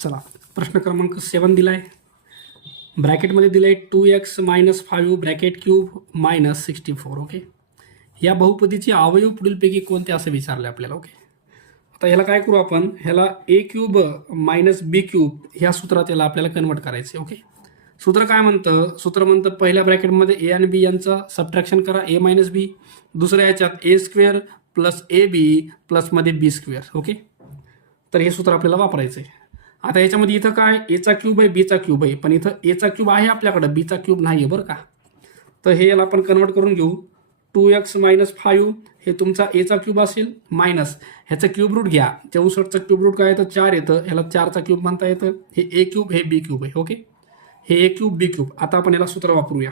चला प्रश्न क्रमांक 7 दिलाय. ब्रॅकेटमध्ये दिलंय 2x - 5 ब्रॅकेट क्यूब - 64. ओके, या बहुपदीचे अवयव पुढीलपैकी कोणते असं विचारले आपल्याला. ओके, आता ह्याला काय करू आपण, ह्याला a क्यूब - b क्यूब ह्या सूत्रात याला आपल्याला कन्वर्ट करायचे. ओके, सूत्र काय म्हणतं, सूत्र म्हणतं पहिल्या ब्रॅकेटमध्ये a आणि b यांचं सबट्रॅक्शन करा, a - b. दुसऱ्या ह्याच्यात a square plus ab प्लसमध्ये b square. Okay, तर हे सूत्र आपल्याला वापरायचं आहे. आता ह्याच्यामध्ये इथं काय एचा क्यूब आहे, बीचा क्यूब आहे, पण इथं एचा क्यूब आहे आपल्याकडं, बीचा क्यूब नाही आहे बरं का. तर हे याला आपण कन्वर्ट करून घेऊ. 2x - 5 हे तुमचा एचा क्यूब असेल, मायनस ह्याचं क्यूब रूट घ्या. 64चं क्यूब रूट काय येतं, 4 येतं, ह्याला 4चा क्यूब म्हणता येतं. हे ए क्यूब, हे बी क्यूब आहे. ओके, हे ए क्यूब बी क्यूब. आता आपण याला सूत्र वापरूया.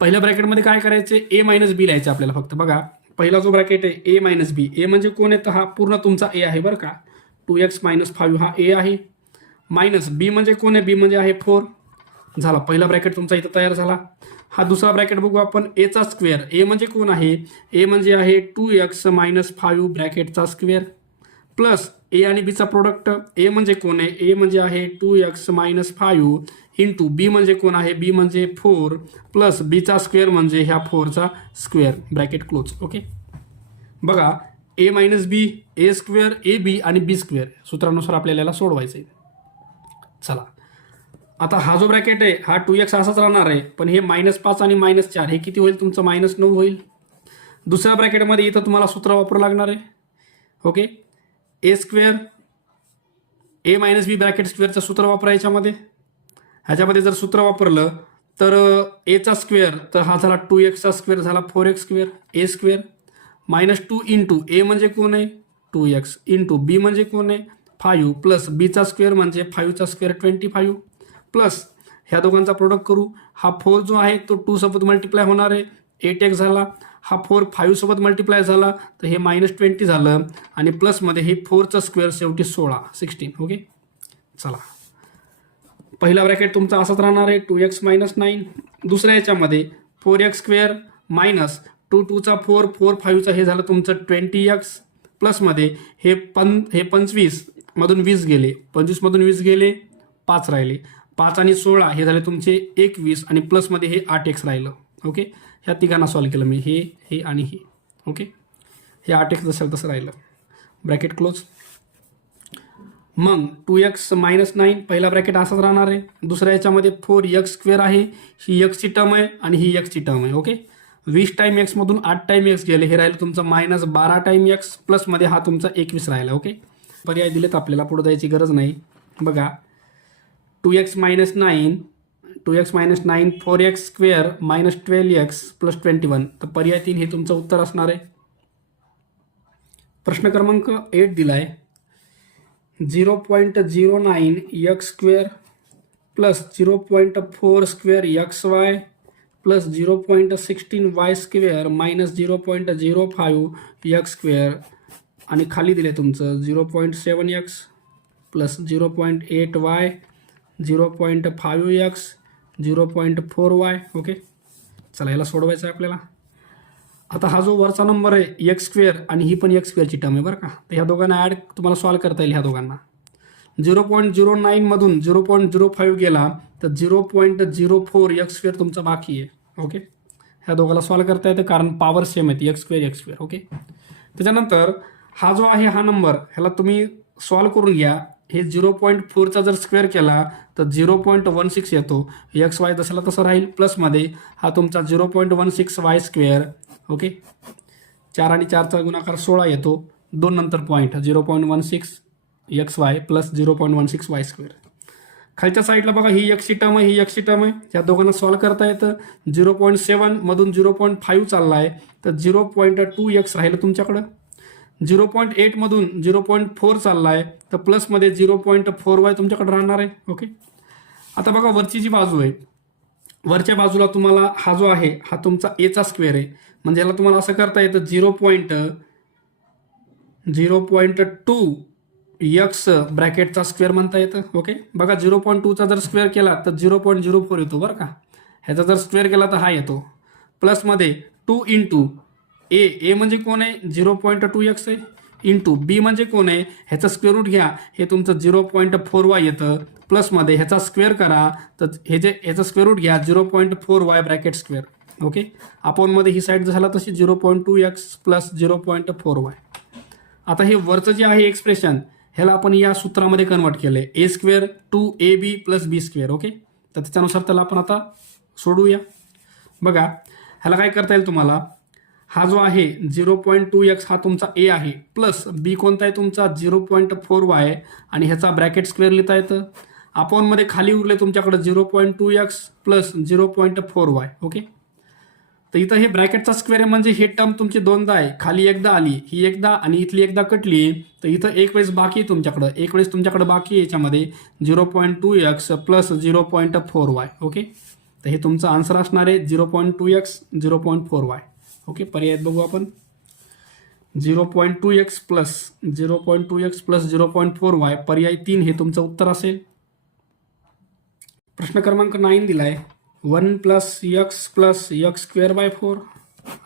पहिल्या ब्रॅकेटमध्ये काय करायचे, a - b लिहायचे आपल्याला फक्त. बघा पहिला जो ब्रॅकेट आहे a - b, ए म्हणजे कोण आहे, तर हा पूर्ण तुमचा ए आहे बरं का. 2x - 5 हा ए आहे, मायनस बी म्हणजे कोण आहे, बी म्हणजे आहे 4. झाला पहिला ब्रॅकेट तुमचा इथं तयार झाला. हा दुसरा ब्रॅकेट बघू आपण, एचा स्क्वेअर. ए म्हणजे कोण आहे, ए म्हणजे आहे 2x - 5 ब्रॅकेटचा स्क्वेअर प्लस ए आणि बीचा प्रोडक्ट. ए म्हणजे कोण आहे, ए म्हणजे आहे 2x - 5 इंटू बी म्हणजे कोण आहे, बी म्हणजे 4 प्लस बीचा स्क्वेअर म्हणजे ह्या 4चा स्क्वेअर, ब्रॅकेट क्लोज. ओके, बघा ए - बी, ए स्क्वेअर, ए बी आणि बी स्क्वेअर सूत्रानुसार आपल्याला याला सोडवायचं आहे. चला आता हा जो ब्रॅकेट आहे हा 2x असाच राहणार आहे, पण हे -5 आणि -4 हे किती होईल तुमचं, -9 होईल. दुसऱ्या ब्रॅकेटमध्ये इथं तुम्हाला सूत्र वापरावं लागणार आहे. ओके, ए स्क्वेअर, ए - बी ब्रॅकेट स्क्वेअरचं सूत्र वापरायच्यामध्ये. ह्याच्यामध्ये जर सूत्र वापरलं तर एचा स्क्वेअर तर हा झाला 2x स्क्वेअर झाला 4x स्क्वेअर, ए स्क्वेअर -2 इंटू ए म्हणजे कोण आहे 2x इंटू बी म्हणजे कोण आहे 5 प्लस बीचा स्क्वेअर म्हणजे 5चा स्क्वेअर 25 प्लस ह्या दोघांचा प्रोडक्ट करू. हा 4 जो आहे तो 2 सोबत मल्टिप्लाय होणार आहे, 8x झाला. हा 4 5 सोबत मल्टिप्लाय झाला तर हे -20 झालं आणि प्लसमध्ये हे 4चा स्क्वेअर शेवटी 16. ओके, चला पहिला ब्रॅकेट तुमचा असाच राहणार आहे 2x - 9. दुसऱ्या याच्यामध्ये 4x स्क्वेअर मायनस 2 2चा 4 4 5चा हे झालं तुमचं 20x प्लसमध्ये हे 25 मधून 20 गेले, 25 मधून 20 गेले, 5 राहिले, 5 आणि 16 हे झाले तुमचे 21 आणि प्लसमध्ये हे 8x राहिलं. ओके, ह्या तिघांना सॉल्व्ह केलं मी, हे आणि हे. ओके, हे 8x जसं तसं राहिलं, ब्रॅकेट क्लोज. मग 2x - 9 पहिला ब्रॅकेट असाच राहणार आहे. दुसऱ्या याच्यामध्ये 4x स्क्वेअर आहे, ही x ची टर्म आहे आणि ही x ची टर्म आहे. ओके, 20 टाइम x मधून 8 टाइम x गेले, हे राहिलं तुमचं -12 टाइम x प्लसमध्ये हा तुमचा 21 राहिला. ओके, पर्याय दिलेत आपल्याला, पुढे जायची गरज नाही. बघा 2x - 9 4x square -12x plus 21, तर पर्याय 3 हे तुमचं उत्तर असणार आहे. प्रश्न क्रमांक 8 दिलाय 0.09 x square plus 0.4 square xy plus 0.16 y square minus 0.05 x square आणि खाली दिले तुमचं 0.7x plus 0.8 y 0.5x 0.4y. Okay, चला याला सोडवायचं आहे आपल्याला. आता हा जो वरचा नंबर आहे x स्क्वेअर आणि ही पण x स्क्वेअरची टर्म आहे बरं का, तर ह्या दोघांना ॲड तुम्हाला सॉल्व्ह करता येईल. ह्या दोघांना 0.09 मधून 0.05 गेला तर 0.04 x स्क्वेअर तुमचा बाकी आहे. ओके, ह्या दोघांना सॉल्व्ह करता येतं कारण पॉवर सेम आहे, x स्क्वेअर. ओके, त्याच्यानंतर हा जो आहे हा नंबर ह्याला तुम्ही सॉल्व्ह करून घ्या. हे 0.4चा जर स्क्वेअर केला तर 0.16 येतो, XY जसाला तसं राहील, प्लसमध्ये हा तुमचा 0.16 y स्क्वेअर. ओके, 4 आणि 4चा गुणाकार 16 येतो, 2 नंतर point 0.16 XY plus 0.16 y square. खालच्या साईडला बघा ही x ची टर्म आहे, ही x ची टर्म आहे, या दोघांना सॉल्व्ह करता येतं. 0.7 मधून 0.5 चालला आहे तर 0.2x राहिलं तुमच्याकडं. 0.8 मधून 0.4 चालला आहे तर प्लसमध्ये 0.4y तुमच्याकडे राहणार आहे. ओके, आता बघा वरची जी बाजू आहे, वरच्या बाजूला तुम्हाला हा जो आहे हा तुमचा एचा स्क्वेअर आहे, म्हणजे याला तुम्हाला असं करता येतं 0.2 x ब्रॅकेटचा स्क्वेअर म्हणता येतं. ओके, बघा 0.2चा जर स्क्वेअर केला तर 0.04 येतो बरं का. ह्याचा जर स्क्वेअर केला तर हा येतो, प्लसमध्ये 2 इंटू ए म्हणजे कोण आहे 0.2x आहे, इंटू बी म्हणजे कोण आहे ह्याचं स्क्वेअर रूट घ्या, हे तुमचं 0.4y येतं, प्लसमध्ये ह्याचा स्क्वेअर करा तर हे जे ह्याचं स्क्वेअर रूट घ्या 0.4y ब्रॅकेट स्क्वेअर. ओके, अपॉनमध्ये ही साईड झाला तशी 0.2x प्लस 0.4y. आता हे वरचं जे आहे एक्सप्रेशन ह्याला आपण या सूत्रामध्ये कन्वर्ट केलंय, ए स्क्वेअर 2ab प्लस बी स्क्वेअर. ओके, तर त्याच्यानुसार त्याला आपण आता सोडूया. बघा ह्याला काय करता येईल तुम्हाला, हा जो आहे 0.2x हा तुमचा ए आहे, प्लस बी कोणता आहे तुमचा 0.4y आणि ह्याचा ब्रॅकेट स्क्वेअर लिहिता येतं. अपॉनमध्ये खाली उरले तुमच्याकडे 0.2x प्लस 0.4y. ओके, तर इथं हे ब्रॅकेटचा स्क्वेअर आहे म्हणजे हे टर्म तुमची दोनदा आहे, खाली एकदा आली, ही एकदा आणि इथली एकदा कटली, तर इथं एक वेळेस बाकी आहे तुमच्याकडं, एक वेळेस तुमच्याकडे बाकी आहे याच्यामध्ये 0.2x प्लस 0.4y. ओके, तर हे तुमचं आन्सर असणार आहे 0.2x 0.4y. ओके, पर्याय बघू आपण. 0.2x plus 0.2x plus 0.4y पर्याय 3 हे तुमचं उत्तर असेल. प्रश्न क्रमांक 9 दिलाय 1 plus x plus x square by 4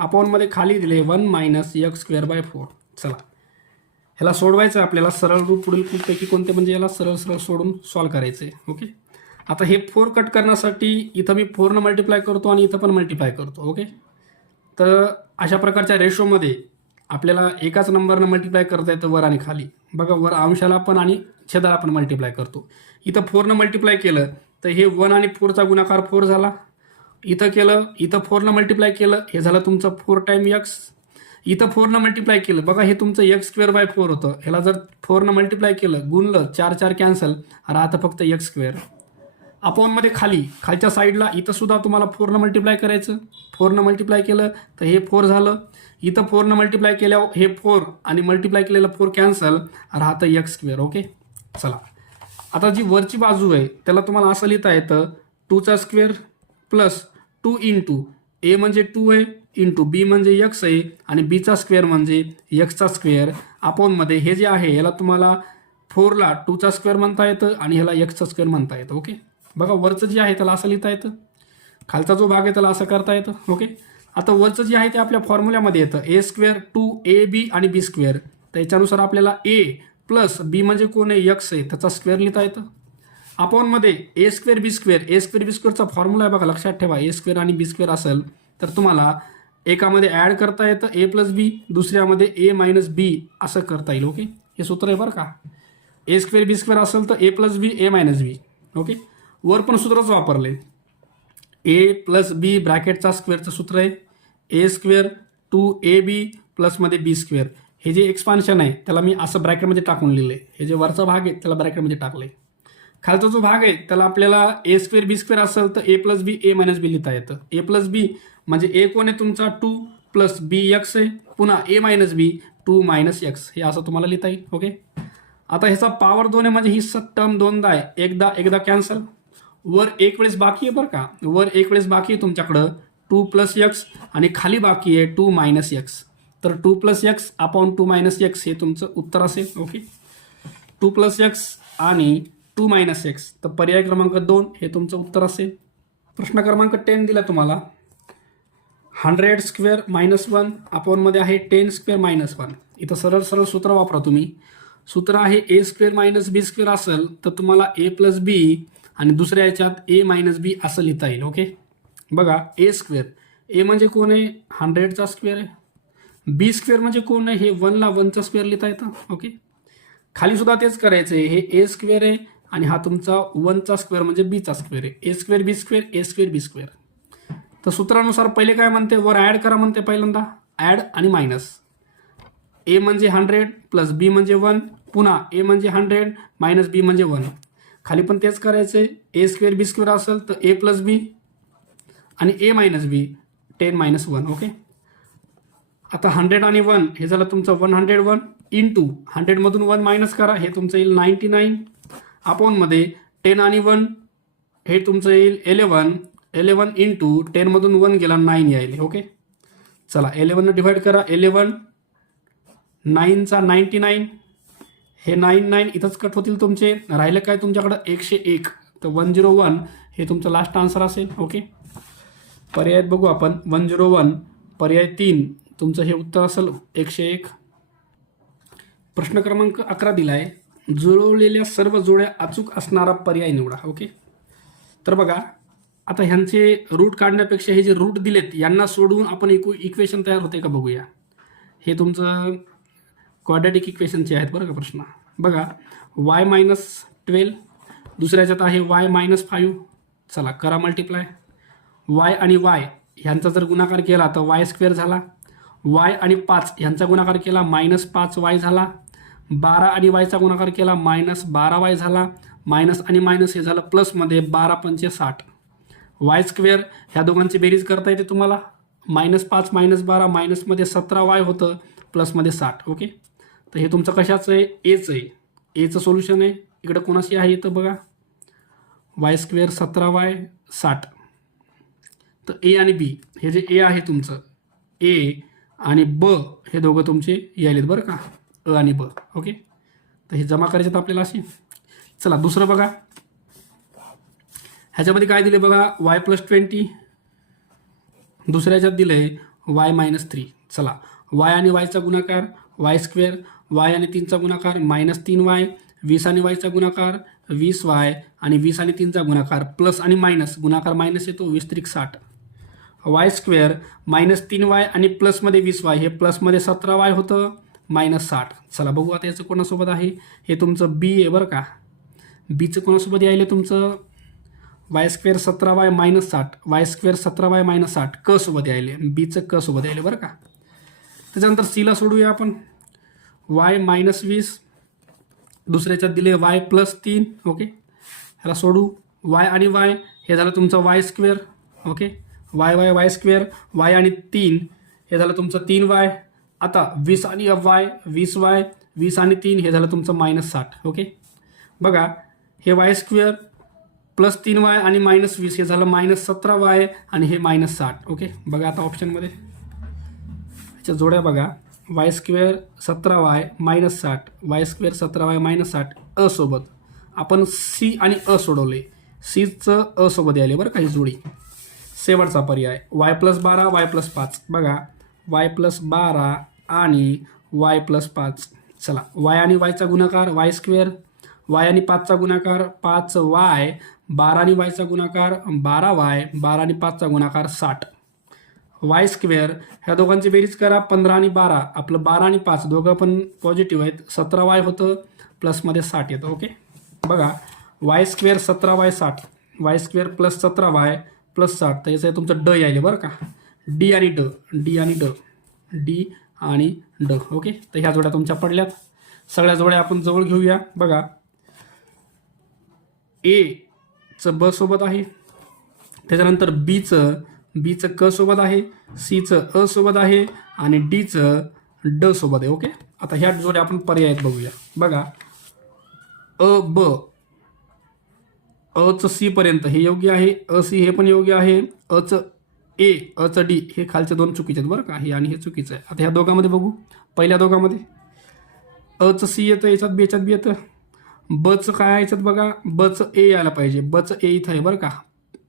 अपॉनमध्ये खाली दिले 1 मायनस x स्क्वेअर बाय 4. चला ह्याला सोडवायचं आपल्याला, सरळ रूप पुढील पैकी कोणते म्हणजे याला सरळ सरळ सोडून सॉल्व करायचे. ओके, आता हे 4 कट करण्यासाठी इथं मी 4 न मल्टिप्लाय करतो आणि इथं पण मल्टिप्लाय करतो. ओके, तर अशा प्रकारच्या रेशोमध्ये आपल्याला एकाच नंबरनं मल्टिप्लाय करता येतं वर आणि खाली. बघा वर अंशाला पण आणि छेदाला पण मल्टिप्लाय करतो. इथं 4 न मल्टिप्लाय केलं तर हे 1 आणि 4चा गुणाकार 4 झाला. इथं केलं, इथं 4 न मल्टिप्लाय केलं, हे झालं तुमचं 4 टाइम x. इथं 4 न मल्टिप्लाय केलं, बघा हे तुमचं x स्क्वेअर बाय 4 होतं, ह्याला जर 4 न मल्टिप्लाय केलं, गुणलं, 4 4 कॅन्सल, राहतं फक्त x स्क्वेअर. अपॉनमध्ये खालच्या साईडला इथं सुद्धा तुम्हाला 4 न मल्टिप्लाय करायचं, 4 न मल्टिप्लाय केलं तर हे 4 झालं, इथं 4 न मल्टिप्लाय केल्यावर हे 4 आणि मल्टिप्लाय केलेलं 4 कॅन्सल, राहतं x स्क्वेअर. ओके, चला आता जी वरची बाजू आहे त्याला तुम्हाला असं लिहिता येतं 2चा स्क्वेअर प्लस 2 इंटू ए म्हणजे 2 आहे, इंटू बी म्हणजे x आहे आणि बीचा स्क्वेअर म्हणजे xचा स्क्वेअर. अपॉनमध्ये हे जे आहे याला तुम्हाला 4ला 2चा स्क्वेअर म्हणता येतं आणि ह्याला xचा स्क्वेअर म्हणता येतं. ओके, बघा वरचं जे आहे त्याला असं लिहिता येतं, खालचा जो भाग आहे त्याला असं करता येतं. ओके, आता वरचं जे आहे ते आपल्या फॉर्म्युल्यामध्ये येतं ए स्क्वेअर 2ab आणि बी स्क्वेअर. तर याच्यानुसार आपल्याला ए प्लस बी म्हणजे कोण आहे x आहे त्याचा स्क्वेअर लिहिता येतं. अपॉनमध्ये ए स्क्वेअर बी स्क्वेअर, ए स्क्वेअर बी स्क्वेअरचा फॉर्म्युला आहे बघा, लक्षात ठेवा. ए स्क्वेअर आणि बी स्क्वेअर असेल तर तुम्हाला एकामध्ये ॲड करता येतं ए प्लस बी, दुसऱ्यामध्ये ए मायनस बी असं करता येईल. ओके, हे सूत्र आहे बरं का. ए स्क्वेअर बी स्क्वेअर असेल तर ए प्लस बी ए मायनस बी. ओके, वर पण सूत्रच वापरले, ए प्लस बी ब्रॅकेटचा स्क्वेअरचं सूत्र आहे ए स्क्वेअर 2ab प्लसमध्ये बी स्क्वेअर. हे जे एक्सपान्शन आहे त्याला मी असं ब्रॅकेटमध्ये टाकून लिहिलं आहे, हे जे वरचा भाग आहे त्याला ब्रॅकेटमध्ये टाकलं आहे. खालचा जो भाग आहे त्याला आपल्याला ए स्क्वेअर बी स्क्वेअर असेल तर ए प्लस बी ए मायनस बी लिहिता येतं. ए प्लस बी म्हणजे ए कोण आहे तुमचा 2 प्लस बी एक्स आहे, पुन्हा ए मायनस बी 2 मायनस एक्स, हे असं तुम्हाला लिहिता येईल. ओके, आता ह्याचा पॉवर 2 आहे म्हणजे ही टर्म दोनदा आहे, एकदा कॅन्सल. वर एक वेळेस बाकी आहे बरं का, वर एक वेळेस बाकी आहे तुमच्याकडं 2 प्लस एक्स आणि खाली बाकी आहे 2 मायनस एक्स. तर 2 plus x upon 2 minus x हे तुमचं उत्तर असेल. ओके, 2 प्लस एक्स आणि 2 मायनस एक्स, तर पर्याय क्रमांक 2 हे तुमचं उत्तर असेल. प्रश्न क्रमांक 10 दिला तुम्हाला 100 स्क्वेअर मायनस 1 अपॉनमध्ये आहे 10 स्क्वेअर मायनस 1. इथं सरळ सरळ सूत्र वापरा तुम्ही. सूत्र आहे ए स्क्वेअर मायनस बी स्क्वेअर असेल तर तुम्हाला ए प्लस बी आणि दुसऱ्या याच्यात ए मायनस बी असं लिहिता येईल. ओके, बघा ए स्क्वेअर, ए म्हणजे कोण आहे 100चा स्क्वेअर आहे, बी स्क्वेअर म्हणजे कोण आहे हे 1ला 1चा स्क्वेअर लिहिता येतं. ओके, खाली सुद्धा तेच करायचं आहे, हे ए स्क्वेअर आहे आणि हा तुमचा 1चा स्क्वेअर म्हणजे बीचा स्क्वेअर आहे. ए स्क्वेअर बी स्क्वेअर, ए स्क्वेअर बी स्क्वेअर. तर सूत्रानुसार पहिले काय म्हणते, वर ॲड करा म्हणते, पहिल्यांदा ॲड आणि मायनस. ए म्हणजे 100 प्लस बी म्हणजे 1, पुन्हा ए म्हणजे 100 मायनस बी म्हणजे 1. खाली पण तेच करायचं आहे, ए स्क्वेअर बी स्क्वेअर असेल तर ए प्लस बी आणि ए मायनस बी 10 मायनस 1. ओके, आता 100 आणि 1 हे झालं तुमचं 101 इंटू 100मधून 1 मायनस करा, हे तुमचं येईल 99 अपॉनमध्ये 10 आणि 1 हे तुमचं येईल 11 इंटू 10मधून 1 गेला 9 येईल. ओके, चला 11 डिवाइड करा, 11 9चा 99, हे 99 इथंच कट होतील तुमचे, राहिलं काय तुमच्याकडं 101, तर 101 हे तुमचं लास्ट आन्सर असेल. ओके, पर्याय बघू आपण. 101 पर्याय 3 तुमचं हे उत्तर असेल 101. प्रश्न क्रमांक 11 दिला आहे, जुळवलेल्या सर्व जोड्या अचूक असणारा पर्याय निवडा. ओके, तर बघा आता ह्यांचे रूट काढण्यापेक्षा हे जे रूट दिलेत यांना सोडवून आपण इक्वेशन तयार होते का बघूया. हे तुमचं क्वाड्रॅटिक इक्वेशनचे आहेत बरं का प्रश्न. बघा y-12, दुसऱ्या ह्याच्यात आहे y-5. चला करा मल्टिप्लाय. y आणि y ह्यांचा जर गुणाकार केला तर y² झाला. y आणि 5 ह्यांचा गुणाकार केला -5y झाला. 12 आणि y चा गुणाकार केला -12y झाला. मायनस आणि मायनस हे झालं प्लसमध्ये 12×5 = 60. y² ह्या दोघांची बेरीज करता येते तुम्हाला. -5 -12 मायनसमध्ये 17y होतं, प्लसमध्ये 60. ओके, तर हे तुमचं कशाचं आहे, एचं आहे. एचं सोल्युशन आहे. इकडं कोणाशी आहे इथं बघा, y² 17y 60. तर ए आणि बी, हे जे ए आहे तुमचं ए आणि ब हे दोघं तुमचे यायलेत बरं का, अ आणि ब. ओके, तर हे जमा करायचे तर आपल्याला अशी. चला दुसरं बघा, ह्याच्यामध्ये काय दिले बघा, y+20. दुसऱ्या ह्याच्यात दिलं आहे y-3. चला y आणि y चा गुणाकार y², y आणि 3 चा गुणाकार -3y, 20 आणि y चा गुणाकार 20y आणि 20 आणि 3 चा गुणाकार प्लस आणि मायनस, गुणाकार मायनस येतो 20×3 = 60. y² -3y आणि प्लसमध्ये 20y, हे प्लसमध्ये 17y होतं, -60. चला बघू आता याचं कोणासोबत आहे, हे तुमचं बी आहे बरं का. बीचं कोणासोबत यायले तुमचं y² 17y -60, y² 17y -60 क सोबत यायले, बीचं क सोबत यायले बरं का. त्याच्यानंतर सीला सोडूया आपण. y -20, दुसऱ्याच्यात दिले y+3. ओके, ह्याला सोडू. y आणि y हे झालं तुमचं y². ओके, y² y आणि 3 हे झालं तुमचं 3y. आता 20 आणि y 20y, 20 आणि 3 हे झालं तुमचं -60. ओके, बघा हे y² +3y आणि -20 हे झालं -17y आणि हे -60. ओके, बघा आता ऑप्शनमध्ये ह्याच्या जोड्या बघा, y² 17y -60, y² 17y -60 अ सोबत. आपण सी आणि अ सोडवले, सीचं अ सोबत यायले बरं का ही जोडी. शेवटचा पर्याय y+12 y+5. बघा y+12 आणि y+5. चला y आणि y चा गुणाकार y², y आणि 5 चा गुणाकार 5y, 12 आणि y चा गुणाकार 12y, 12 आणि 5 चा गुणाकार 60. y² ह्या दोघांची बेरीज करा, 15 आणि 12, आपलं 12 आणि 5 दोघं पण पॉझिटिव्ह आहेत, 17y होतं, प्लसमध्ये 60 येतं. ओके, बघा y² 17y 60, y² + 17y + 60, तर याचं तुमचं ड यायले बरं का, डी आणि ड, डी आणि ड, डी आणि ड. ओके, तर ह्या जोड्या तुमच्या पडल्यात. सगळ्या जोड्या आपण जवळ घेऊया. बघा एचं ब सोबत आहे, त्याच्यानंतर बीचं क सोबत आहे, सीचं अ सोबत आहे आणि डीचं ड सोबत आहे. ओके, आता ह्या जोड्या आपण पर्यायात बघूया. बघा अ ब, अचं सी पर्यंत हे योग्य आहे, अ सी हे पण योग्य आहे, अचं ए, अचं डी हे खालचे दोन चुकीचे आहेत बरं का, हे आणि हे चुकीचं आहे. आता ह्या दोघांमध्ये बघू, पहिल्या दोघांमध्ये अचं सी येतं, याच्यात बी, याच्यात बी येतं. बचं काय आहे याच्यात बघा, बचं ए यायला पाहिजे, बचं ए इथं आहे बरं का,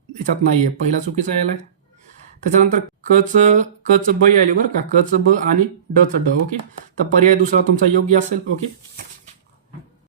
याच्यात नाही आहे, पहिला चुकीचा यायला आहे. त्याच्यानंतर कचं ब यायले बरं का, कचं ब आणि डचं ड. ओके, तर पर्याय दुसरा तुमचा योग्य असेल. ओके.